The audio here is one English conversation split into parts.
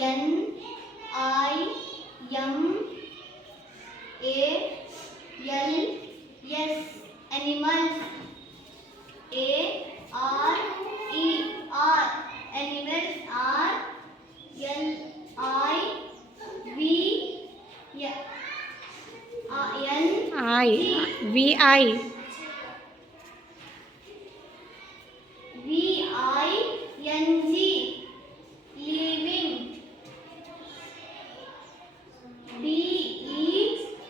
N I M A L S. Animals. A R E R. Animals are L I V N V I V I N G. Living. B E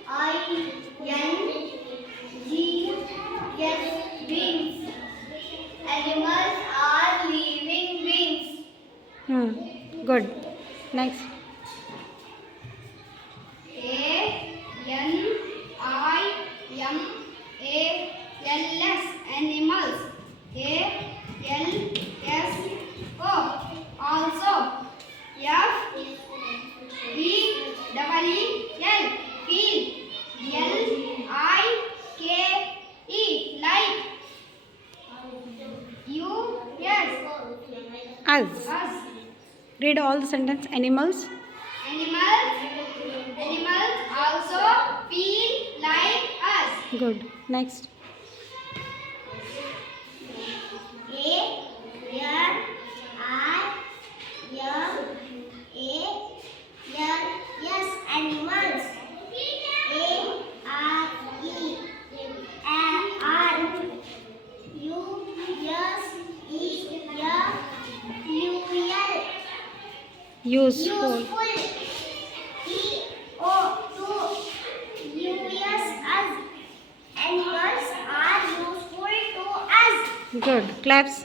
I N G S. Wings. Animals are living beings. Good. Next. A N I M A L S. Animals. A L S O. Also. F E double E L. Feel. L I K E. Like. U S. Us. Us. Read all the sentence. Animals. Animals also feel like us. Good. Next. A N I M A N S. Animals. A R E R U S E F U L. Useful. T O 2 U S us. Animals are useful to us. Good. Claps.